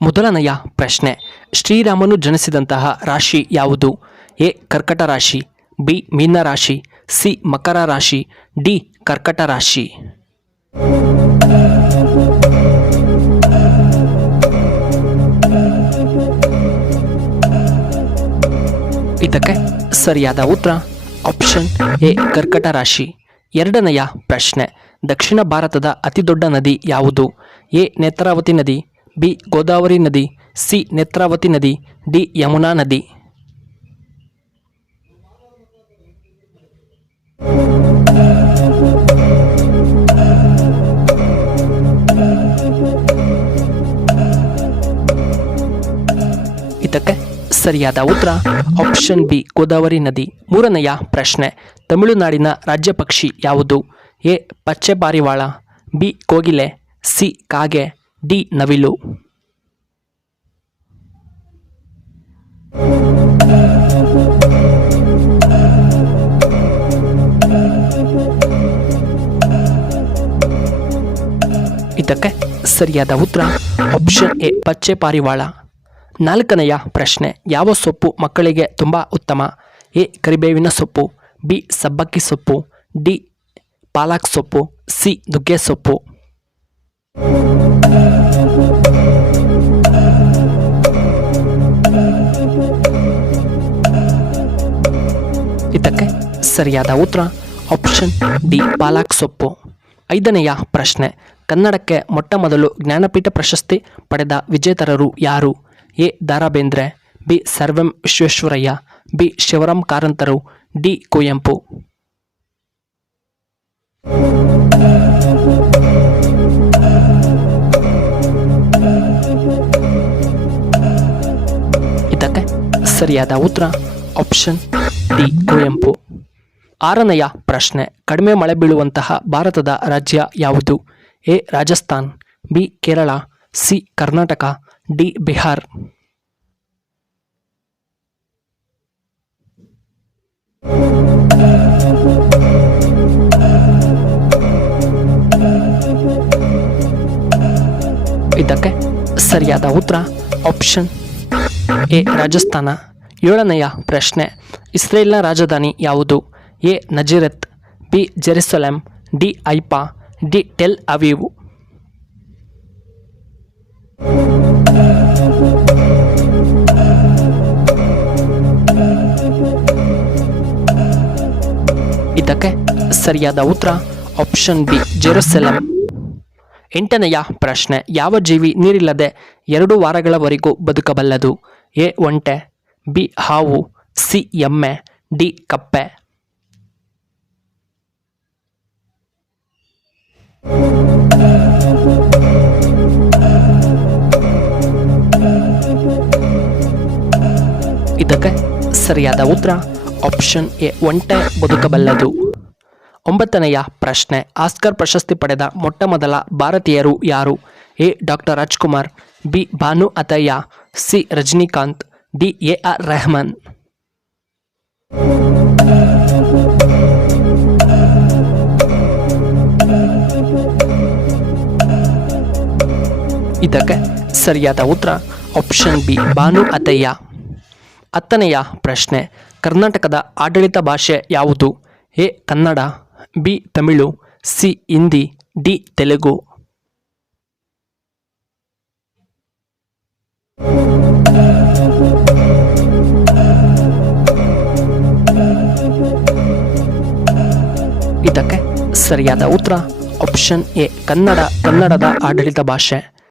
ಮೊದಲನೆಯ ಪ್ರಶ್ನೆ, ಶ್ರೀರಾಮನು ಜನಿಸಿದಂತಹ ರಾಶಿ ಯಾವುದು? ಎ ಕರ್ಕಟ ರಾಶಿ, ಬಿ ಮೀನ ರಾಶಿ, ಸಿ ಮಕರ ರಾಶಿ, ಡಿ ಕರ್ಕಟ ರಾಶಿ. ಇದಕ್ಕೆ ಸರಿಯಾದ ಉತ್ತರ ಆಪ್ಷನ್ ಎ ಕರ್ಕಟ ರಾಶಿ. ಎರಡನೆಯ ಪ್ರಶ್ನೆ, ದಕ್ಷಿಣ ಭಾರತದ ಅತಿದೊಡ್ಡ ನದಿ ಯಾವುದು? ಎ ನೇತ್ರಾವತಿ ನದಿ, ಬಿ ಗೋದಾವರಿ ನದಿ, ಸಿ ನೇತ್ರಾವತಿ ನದಿ, ಡಿ ಯಮುನಾ ನದಿ. ಇದಕ್ಕೆ ಸರಿಯಾದ ಉತ್ತರ ಆಪ್ಷನ್ ಬಿ ಗೋದಾವರಿ ನದಿ. ಮೂರನೆಯ ಪ್ರಶ್ನೆ, ತಮಿಳುನಾಡಿನ ರಾಜ್ಯ ಪಕ್ಷಿ ಯಾವುದು? ಎ ಪಚ್ಚೆ ಪಾರಿವಾಳ, ಬಿ ಕೋಗಿಲೆ, ಸಿ ಕಾಗೆ, ಡಿ ನವಿಲು. ಇದಕ್ಕೆ ಸರಿಯಾದ ಉತ್ತರ ಆಪ್ಷನ್ ಎ ಪಚ್ಚೆ ಪಾರಿವಾಳ. ನಾಲ್ಕನೆಯ ಪ್ರಶ್ನೆ, ಯಾವ ಸೊಪ್ಪು ಮಕ್ಕಳಿಗೆ ತುಂಬ ಉತ್ತಮ? ಎ ಕರಿಬೇವಿನ ಸೊಪ್ಪು, ಬಿ ಸಬ್ಬಕ್ಕಿ ಸೊಪ್ಪು, ಡಿ ಪಾಲಕ್ ಸೊಪ್ಪು, ಸಿ ನುಗ್ಗೆ ಸೊಪ್ಪು. ಇದಕ್ಕೆ ಸರಿಯಾದ ಉತ್ತರ ಆಪ್ಷನ್ ಡಿ ಪಾಲಕ್ ಸೊಪ್ಪು. ಐದನೆಯ ಪ್ರಶ್ನೆ, ಕನ್ನಡಕ್ಕೆ ಮೊಟ್ಟ ಮೊದಲು ಜ್ಞಾನಪೀಠ ಪ್ರಶಸ್ತಿ ಪಡೆದ ವಿಜೇತರರು ಯಾರು? ಎ ದ.ರಾ Bendre, B sir M Visvesvaraya, B Shivaram ಕಾರಂತರು, ಡಿ ಕುವೆಂಪು. ಇದಕ್ಕೆ ಸರಿಯಾದ ಉತ್ತರ ಆಪ್ಷನ್ ಡಿ ಕುವೆಂಪು. ಆರನೆಯ ಪ್ರಶ್ನೆ, ಕಡಿಮೆ ಮಳೆ ಬೀಳುವಂತಹ ಭಾರತದ ರಾಜ್ಯ ಯಾವುದು? A Rajasthan, B Kerala, C Karnataka, D Bihar. ಇದಕ್ಕೆ ಸರಿಯಾದ ಉತ್ತರ ಆಪ್ಷನ್ ಎ ರಾಜಸ್ಥಾನ. ಏಳನೆಯ ಪ್ರಶ್ನೆ, ಇಸ್ರೇಲ್ನ ರಾಜಧಾನಿ ಯಾವುದು? A Nazareth, B Jerusalem, D Haifa, D Tel Aviv. ಇದಕ್ಕೆ ಸರಿಯಾದ ಉತ್ತರ ಆಪ್ಷನ್ ಬಿ ಜೆರುಸಲೆಂ. ಎಂಟನೆಯ ಪ್ರಶ್ನೆ, ಯಾವ ಜೀವಿ ನೀರಿಲ್ಲದೆ 2 ವಾರಗಳವರೆಗೂ ಬದುಕಬಲ್ಲದು? ಎ ಒಂಟೆ, ಬಿ ಹಾವು, ಸಿ ಎಮ್ಮೆ, ಡಿ ಕಪ್ಪೆ. ಇದಕ್ಕೆ ಸರಿಯಾದ ಉತ್ತರ ಆಪ್ಷನ್ ಎ ಒಂಟೆ ಬದುಕಬಲ್ಲದು. ಒಂಬತ್ತನೆಯ ಪ್ರಶ್ನೆ, ಆಸ್ಕರ್ ಪ್ರಶಸ್ತಿ ಪಡೆದ ಮೊಟ್ಟ ಮೊದಲ ಭಾರತೀಯರು ಯಾರು? A doctor Rajkumar, B Bhanu Athaiya, C Rajinikanth, D A R Rahman. ಇದಕ್ಕೆ ಸರಿಯಾದ ಉತ್ತರ ಆಪ್ಷನ್ ಬಿ ಭಾನು ಅತಯ್ಯ. ಹತ್ತನೆಯ ಪ್ರಶ್ನೆ, ಕರ್ನಾಟಕದ ಆಡಳಿತ ಭಾಷೆ ಯಾವುದು? A Kannada, B Tamil, C Hindi, D Telugu. ಇದಕ್ಕೆ ಸರಿಯಾದ ಉತ್ತರ ಆಪ್ಷನ್ ಎ ಕನ್ನಡ, ಕನ್ನಡದ ಆಡಳಿತ ಭಾಷೆ.